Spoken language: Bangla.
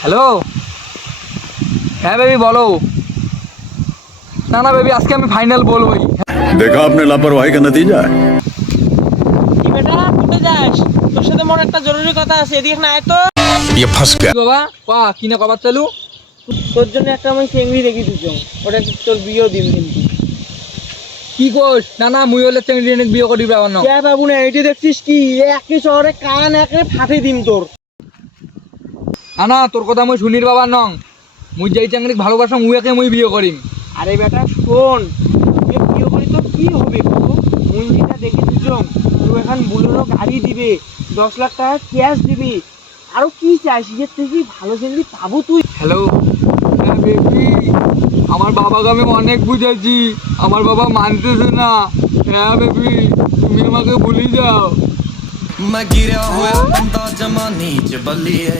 হ্যালো, হ্যাঁ বেবি বলো। না না বেবি, আজকে আমি ফাইনাল বলবোই। देखा आपने लापरवाही का नतीजा है। কি বেটা কোথায় যাস? তোর সাথে মোর একটা জরুরি কথা আছে, এদিকে না আয় তো। কি বাবা পা কিনা কবার চালু? তোর জন্য একটা আমি চেংড়ি রেখে দিচ্ছি, ওটা তোর বিয়েও দিন কিন্তু। কি কোস? না না মুই হলে চেংড়ি এনে বিয়ে করি বাবা না। কে বাবু না, এইটা দেখছিস কি? একই শহরে কান একে ফাটে দিম তোর। না না তোর কথা মুই শুনির বাবা নং। মুই যেই চেংড়ি ভালোবাসা মুইকে মুই বিয়ে করিম। আরে বেটা শোন, তুই বিয়ে করি তো কি হবে বাবু? মুই যেটা দেখে দিছম, তুই এখন বুলেরো গাড়ি দিবে, 10 লাখ টাকা ক্যাশ দিবি, আরো কি চাইছিস? এর থেকে ভালো চেংড়ি পাবো তুই? হ্যালো, হ্যাঁ বেবি, আমার বাবাকে আমি অনেক বুঝাইছি, আমার বাবা মানতেছে না। হ্যাঁ বেবি, তুমি আমাকে ভুলে যাও। मैं गिरा हुआ बंदा जमा नीच बल्ली है